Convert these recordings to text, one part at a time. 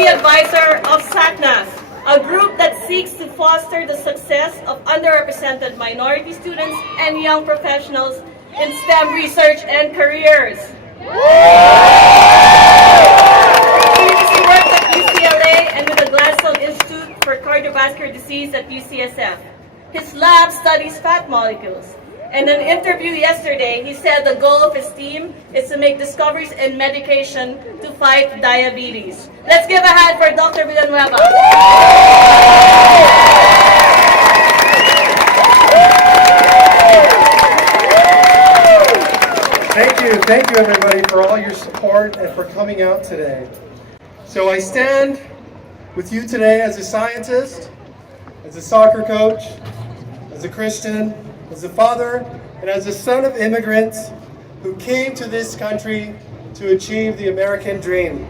Policy Advisor of SACNAS, a group that seeks to foster the success of underrepresented minority students and young professionals in STEM research and careers. Previously worked at UCLA and with the Gladstone Institute for Cardiovascular Disease at UCSF. His lab studies fat molecules. In an interview yesterday, he said the goal of his team is to make discoveries in medication to fight diabetes. Let's give a hand for Dr. Villanueva. Thank you everybody for all your support and for coming out today. So I stand with you today as a scientist, as a soccer coach, as a Christian, as a father, and as a son of immigrants who came to this country to achieve the American dream.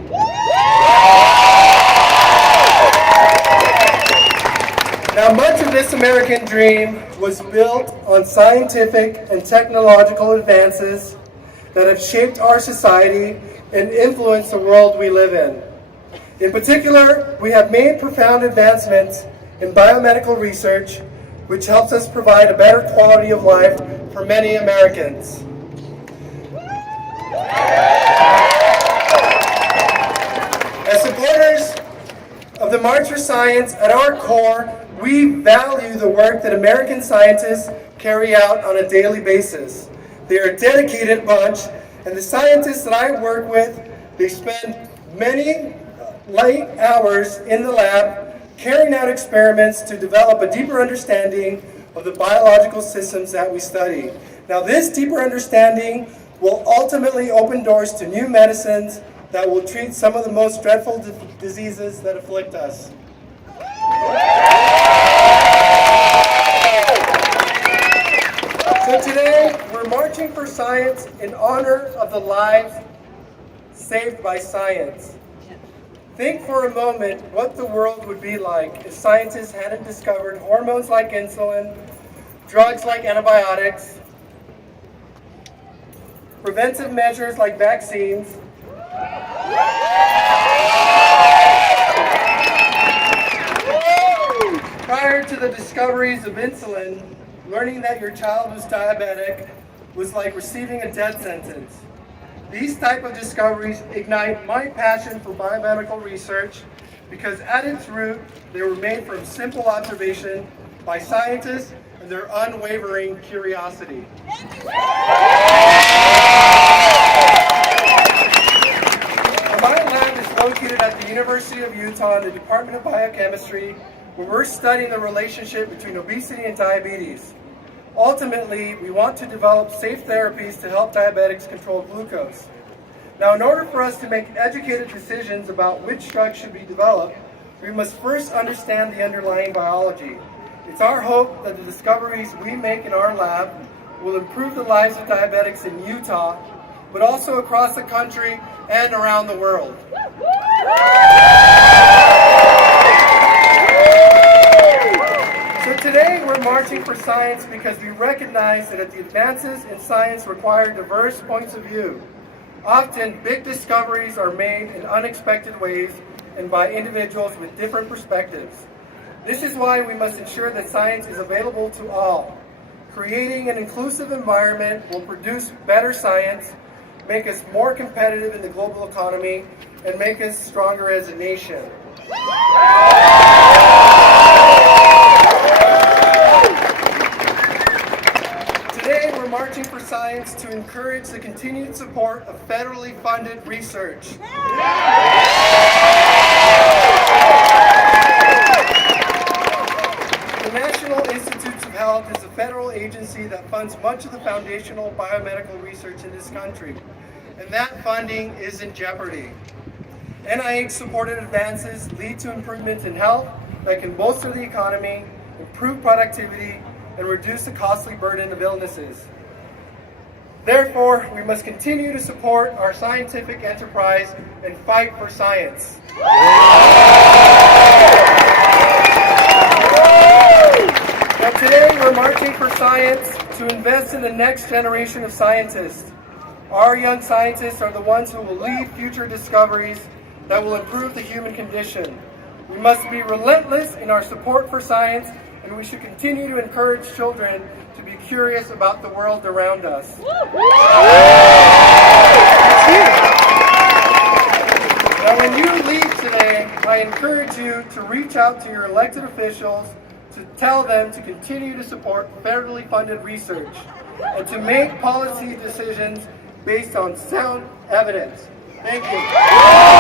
Now, much of this American dream was built on scientific and technological advances that have shaped our society and influenced the world we live in. In particular, we have made profound advancements in biomedical research, which helps us provide a better quality of life for many Americans. As supporters of the March for Science, at our core, we value the work that American scientists carry out on a daily basis. They are a dedicated bunch, and the scientists that I work with, they spend many late hours in the lab carrying out experiments to develop a deeper understanding of the biological systems that we study. Now, this deeper understanding will ultimately open doors to new medicines that will treat some of the most dreadful diseases that afflict us. So today, we're marching for science in honor of the lives saved by science. Think for a moment what the world would be like if scientists hadn't discovered hormones like insulin, drugs like antibiotics, preventive measures like vaccines, prior to the discoveries of insulin, learning that your child was diabetic was like receiving a death sentence. These type of discoveries ignite my passion for biomedical research because at its root, they were made from simple observation by scientists and their unwavering curiosity. My lab is located at the University of Utah in the Department of Biochemistry, where we're studying the relationship between obesity and diabetes. Ultimately, we want to develop safe therapies to help diabetics control glucose. Now, in order for us to make educated decisions about which drugs should be developed, we must first understand the underlying biology. It's our hope that the discoveries we make in our lab will improve the lives of diabetics in Utah, but also across the country and around the world. So today we're marching for science because we recognize that the advances in science require diverse points of view. Often big discoveries are made in unexpected ways and by individuals with different perspectives. This is why we must ensure that science is available to all. Creating an inclusive environment will produce better science, make us more competitive in the global economy, and make us stronger as a nation. Today, we're marching for science to encourage the continued support of federally funded research. The National Institutes of Health is a federal agency that funds much of the foundational biomedical research in this country, and that funding is in jeopardy. NIH-supported advances lead to improvements in health that can bolster the economy, improve productivity, and reduce the costly burden of illnesses. Therefore, we must continue to support our scientific enterprise and fight for science. Now today, we're marching for science to invest in the next generation of scientists. Our young scientists are the ones who will lead future discoveries that will improve the human condition. We must be relentless in our support for science, and we should continue to encourage children to be curious about the world around us. Now, when you leave today, I encourage you to reach out to your elected officials to tell them to continue to support federally funded research and to make policy decisions based on sound evidence. Thank you.